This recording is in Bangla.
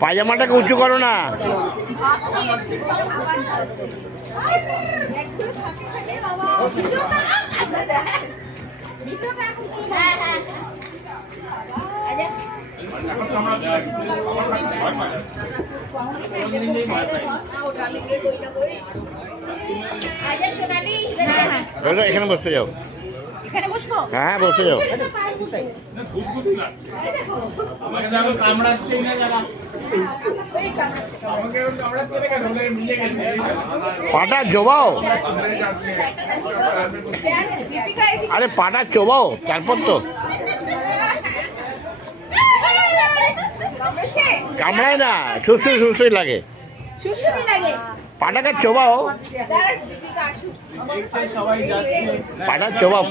পায়জামাটাকে উঁচু করো না। এখানে বসতে যাও। হ্যাঁ বসে যাও। পাটা চোবাও, আরে পাটা চোবাও তারপর তো। কামড়ায় না, সুসুই সুসুই লাগে, পাটাকে চোবাও, পাটা চোবাও।